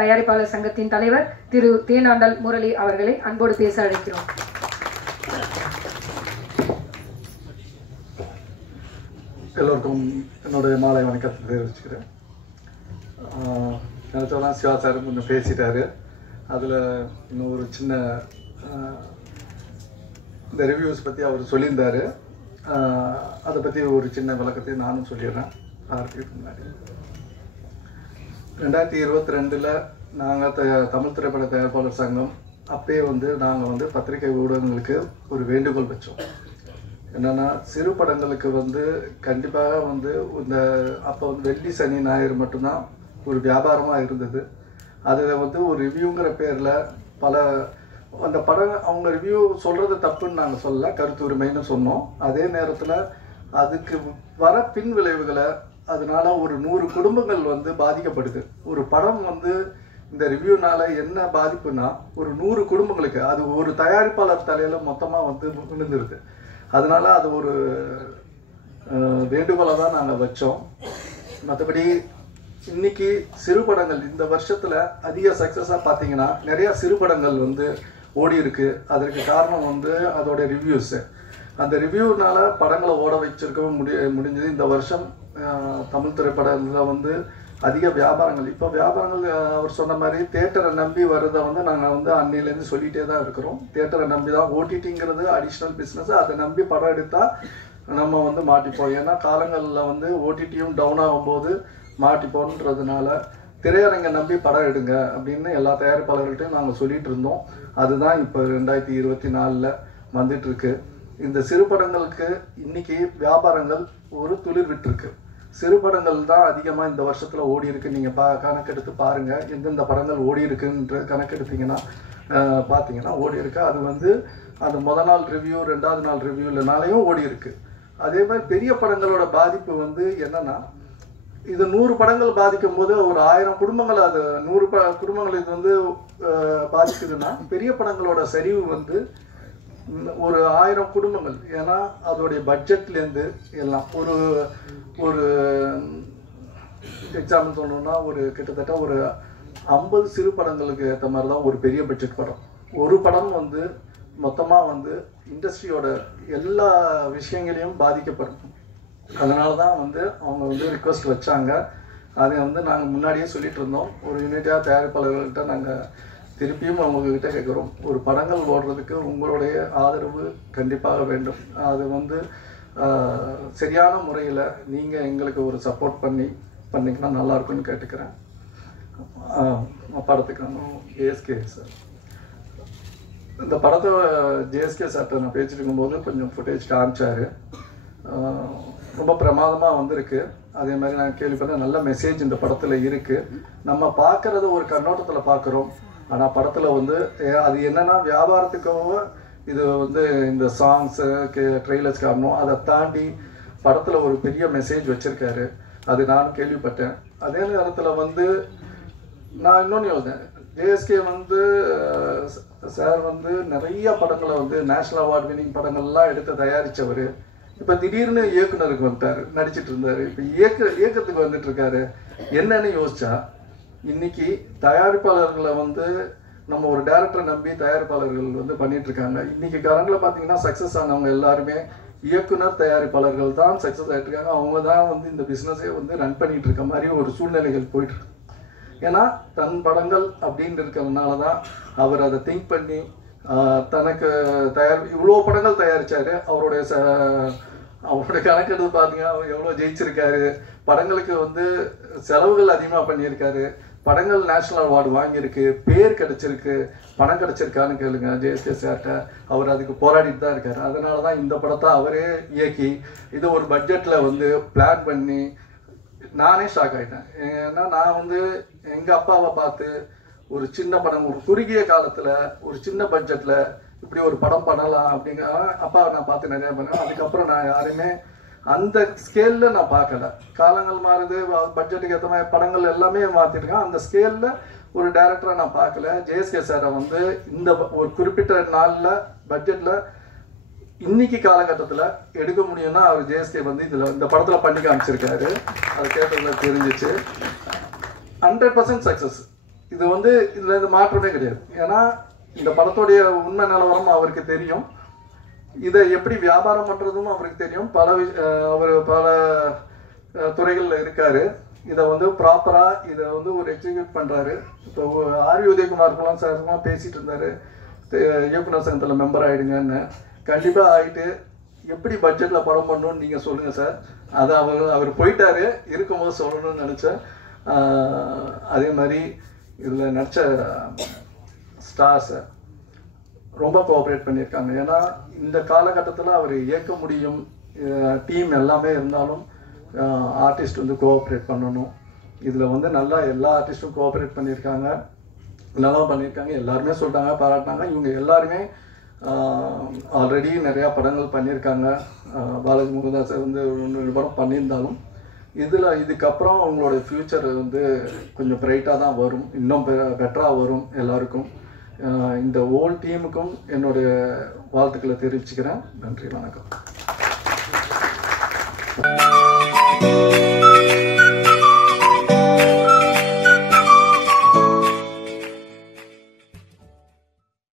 தயாரிப்பாளர் சங்கத்தின் தலைவர் திரு தேனாண்டல் முரளி அவர்களை அன்போடு பேச அழைக்கிறோம். எல்லோருக்கும் என்னுடைய மாலை வணக்கத்தை தெரிவிச்சுக்கிறேன். நினச்சோன்னா சிவா சார் கொஞ்சம் பேசிட்டாரு. அதில் இன்னும் ஒரு சின்ன இந்த ரிவ்யூஸ் பற்றி அவர் சொல்லியிருந்தார். அதை பற்றி ஒரு சின்ன விளக்கத்தை நானும் சொல்லிடுறேன். முன்னாடி 2022 நாங்கள் தமிழ் திரைப்பட தயாரிப்பாளர் சங்கம் அப்பயே நாங்கள் பத்திரிகை ஊடகங்களுக்கு ஒரு வேண்டுகோள் வச்சோம். என்னென்னா, சிறு படங்களுக்கு கண்டிப்பாக இந்த அப்போ வெள்ளி சனி ஞாயிறு மட்டும்தான் ஒரு வியாபாரமாக இருந்தது. அதில் ஒரு ரிவ்யூங்கிற பேரில் பல அந்த படம் அவங்க ரிவ்யூ சொல்கிறது தப்புன்னு நாங்கள் சொல்லலை, கருத்து உரிமைன்னு சொன்னோம். அதே நேரத்தில் அதுக்கு வர பின் விளைவுகளை அதனால ஒரு 100 குடும்பங்கள் பாதிக்கப்படுது. ஒரு படம் இந்த ரிவ்யூனால என்ன பாதிப்புனா ஒரு 100 குடும்பங்களுக்கு அது ஒரு தயாரிப்பாளர் தலையில மொத்தமாக விழுந்துருது. அதனால அது ஒரு வேண்டுகோளை தான் நாங்கள் வச்சோம். மற்றபடி இன்னைக்கு சிறு படங்கள் இந்த வருஷத்துல அதிக சக்சஸாக பார்த்தீங்கன்னா நிறைய சிறு படங்கள் ஓடி இருக்கு. அதற்கு காரணம் அதோட ரிவ்யூஸு. அந்த ரிவ்யூனால படங்களை ஓட வச்சிருக்கவும் முடிஞ்சது. இந்த வருஷம் தமிழ் திரைப்படத்தில் அதிக வியாபாரங்கள், இப்போ வியாபாரங்கள் அவர் சொன்ன மாதிரி தியேட்டரை நம்பி வர்றதை நாங்கள் அன்னிலேருந்து சொல்லிகிட்டே தான் இருக்கிறோம். தியேட்டரை நம்பி தான் ஓடிடிங்கிறது அடிஷ்னல் பிஸ்னஸ். அதை நம்பி படம் எடுத்தால் நம்ம மாட்டிப்போம். ஏன்னா காலங்களில் ஓடிடியும் டவுன் ஆகும்போது மாட்டிப்போன்றதுனால திரையரங்கை நம்பி படம் எடுங்க அப்படின்னு எல்லா தயாரிப்பாளர்கள்ட்டையும் நாங்கள் சொல்லிகிட்டு இருந்தோம். அதுதான் இப்போ 2024 வந்துட்டுருக்கு. இந்த சிறு படங்களுக்கு இன்னைக்கு வியாபாரங்கள் ஒரு துளிர் விட்டுருக்கு. சிறு படங்கள் தான் அதிகமாக இந்த வருஷத்தில் ஓடி இருக்கு. நீங்கள் கணக்கெடுத்து பாருங்கள், எந்தெந்த படங்கள் ஓடி இருக்குன்ற கணக்கெடுத்தீங்கன்னா பார்த்தீங்கன்னா ஓடி இருக்கு. அது அந்த முதல் நாள் ரிவ்யூ, 2வது நாள் ரிவ்யூலனாலையும் ஓடி இருக்கு. அதே மாதிரி பெரிய படங்களோட பாதிப்பு என்னன்னா, இது 100 படங்கள் பாதிக்கும் போது ஒரு 1000 குடும்பங்கள், அது 100 குடும்பங்கள் இது பாதிக்குதுன்னா, பெரிய படங்களோட சரிவு ஒரு 1000 குடும்பங்கள். ஏன்னா அதோடைய பட்ஜெட்லேருந்து எல்லாம் ஒரு எக்ஸாம்பிள் சொல்லணும்னா ஒரு கிட்டத்தட்ட ஒரு 50 சிறு படங்களுக்கு ஏற்ற மாதிரி தான் ஒரு பெரிய பட்ஜெட் படம். ஒரு படம் மொத்தமாக இண்டஸ்ட்ரியோட எல்லா விஷயங்களையும் பாதிக்கப்படும். அதனால தான் அவங்க ரிக்வெஸ்ட் வச்சாங்க. அதை நாங்கள் முன்னாடியே சொல்லிட்டு இருந்தோம். ஒரு யூனிட்டாக தயாரிப்பாளர்கள்ட்ட நாங்கள் திருப்பியும் அவங்கக்கிட்ட கேட்குறோம், ஒரு படங்கள் ஓடுறதுக்கு உங்களுடைய ஆதரவு கண்டிப்பாக வேண்டும். அது சரியான முறையில் நீங்கள் எங்களுக்கு ஒரு சப்போர்ட் பண்ணிங்கன்னா நல்லாயிருக்குன்னு கேட்டுக்கிறேன். படத்துக்கு ஜேஎஸ்கே சார், இந்த படத்தை ஜேஎஸ்கே சார்கிட்ட நான் பேசிட்டு இருக்கும்போது கொஞ்சம் ஃபுட்டேஜ் காமிச்சார். ரொம்ப பிரமாதமாக வந்திருக்கு. அதே மாதிரி நான் கேள்விப்பட்டேன், நல்ல மெசேஜ் இந்த படத்தில் இருக்குது. நம்ம பார்க்குறத ஒரு கண்ணோட்டத்தில் பார்க்குறோம். ஆனால் படத்தில் அது என்னென்னா வியாபாரத்துக்காக இது இந்த சாங்ஸு ட்ரெய்லர்ஸ் காரணம். அதை தாண்டி படத்தில் ஒரு பெரிய மெசேஜ் வச்சுருக்காரு. அது நான் கேள்விப்பட்டேன். அதே நேரத்தில் நான் இன்னொன்று யோசித்தேன், ஜேஎஸ்கே சார் நிறைய படங்களை நேஷ்னல் அவார்டு வினிங் படங்கள்லாம் எடுத்து தயாரித்தவர். இப்போ திடீர்னு இயக்குனருக்கு வந்துட்டார், நடிச்சிட்டு இருந்தார். இப்போ இயக்கத்துக்கு வந்துட்டு இருக்காரு. என்னன்னு யோசிச்சா, இன்னைக்கு தயாரிப்பாளர்களை நம்ம ஒரு டைரக்டரை நம்பி தயாரிப்பாளர்கள் பண்ணிட்டு இருக்காங்க. இன்னைக்கு காலங்களில் பார்த்தீங்கன்னா சக்ஸஸ் ஆனவங்க எல்லாருமே இயக்குனர் தயாரிப்பாளர்கள் தான் சக்ஸஸ் ஆகிட்டு இருக்காங்க. அவங்க தான் இந்த பிஸ்னஸே ரன் பண்ணிட்டு இருக்க மாதிரி ஒரு சூழ்நிலைகள் போயிட்டு இருக்கு. ஏன்னா தன் படங்கள் அப்படின்னு இருக்கிறதுனால தான் அவர் அதை திங்க் பண்ணி தனக்கு இவ்வளோ படங்கள் தயாரிச்சாரு. அவருடைய கணக்கெடுத்து பார்த்தீங்கன்னா எவ்வளோ ஜெயிச்சிருக்காரு. படங்களுக்கு செலவுகள் அதிகமாக பண்ணியிருக்காரு. படங்கள் நேஷ்னல் அவார்டு வாங்கியிருக்கு, பேர் கிடைச்சிருக்கு. பணம் கிடைச்சிருக்கான்னு கேளுங்க ஜேஎஸ்கே சார்கிட்ட. அவர் அதுக்கு போராடிட்டு தான் இருக்காரு. அதனால தான் இந்த படத்தை அவரே இயக்கி இது ஒரு பட்ஜெட்டில் பிளான் பண்ணி நானே ஷாக் ஆகிட்டேன். ஏன்னா நான் எங்கள் அப்பாவை பார்த்து ஒரு சின்ன படம், ஒரு குறுகிய காலத்தில் ஒரு சின்ன பட்ஜெட்டில் இப்படி ஒரு படம் பண்ணலாம் அப்படிங்கிற அப்பாவை நான் பார்த்து நிறையா பண்ணேன். அதுக்கப்புறம் நான் யாருமே அந்த ஸ்கேலில் நான் பார்க்கல. காலங்கள் மாறுது, பட்ஜெட்டுக்கு ஏற்ற மாதிரி படங்கள் எல்லாமே மாற்றிருக்கேன். அந்த ஸ்கேலில் ஒரு டைரக்டராக நான் பார்க்கல. ஜேஎஸ்கே சாரை இந்த ஒரு குறிப்பிட்ட நாளில் பட்ஜெட்டில் இன்னைக்கு காலகட்டத்தில் எடுக்க முடியும்னா அவர் ஜேஎஸ்கே இதில் இந்த படத்தில் பண்ணி காமிச்சிருக்காரு. அதை கேட்டதில் தெரிஞ்சிச்சு. 100% சக்ஸஸ். இது வந்து இதில் இந்த மாற்றமே கிடையாது. ஏன்னா இந்த படத்துடைய உண்மை நிலவரம் அவருக்கு தெரியும். இதை எப்படி வியாபாரம் பண்ணுறதும் அவருக்கு தெரியும். அவர் பல துறைகளில் இருக்கார். இதை வந்து ப்ராப்பராக இதை வந்து ஒரு எக்ஸிக்யூட் பண்ணுறாரு. இப்போ ஆர்வி உதயகுமார்லாம் சார்லாம் பேசிகிட்டு இருந்தார், இயக்குனர் சங்கத்தில் மெம்பர் ஆகிடுங்கன்னு. கண்டிப்பாக ஆகிட்டு எப்படி பட்ஜெட்டில் படம் பண்ணணும்னு நீங்கள் சொல்லுங்கள் சார். அதை அவர் போயிட்டார், இருக்கும்போது சொல்லணும்னு நினச்சேன். அதே மாதிரி இதில் நடித்த ஸ்டார்ஸை ரொம்ப கோஆப்ரேட் பண்ணியிருக்காங்க. ஏன்னா இந்த காலகட்டத்தில் அவர் இயக்க முடியும், டீம் எல்லாமே இருந்தாலும் ஆர்டிஸ்ட் வந்து கோஆப்ரேட் பண்ணணும். இதில் வந்து நல்லா எல்லா ஆர்டிஸ்ட்டும் கோஆப்ரேட் பண்ணியிருக்காங்க, நல்லா பண்ணியிருக்காங்க. எல்லாருமே சொல்லிட்டாங்க, பாராட்டினாங்க. இவங்க எல்லாருமே ஆல்ரெடி நிறையா படங்கள் பண்ணியிருக்காங்க. பாலாஜி முருகதாஸ் வந்து 1-2 படம் பண்ணியிருந்தாலும் இதுக்கப்புறம் அவங்களோட ஃப்யூச்சர் வந்து கொஞ்சம் பிரைட்டாக தான் வரும், இன்னும் பெட்டராக வரும் எல்லாருக்கும். இந்த ஹோல் டீமுக்கும் என்னுடைய வாழ்த்துக்களை தெரிவிச்சுக்கிறேன். நன்றி, வணக்கம்.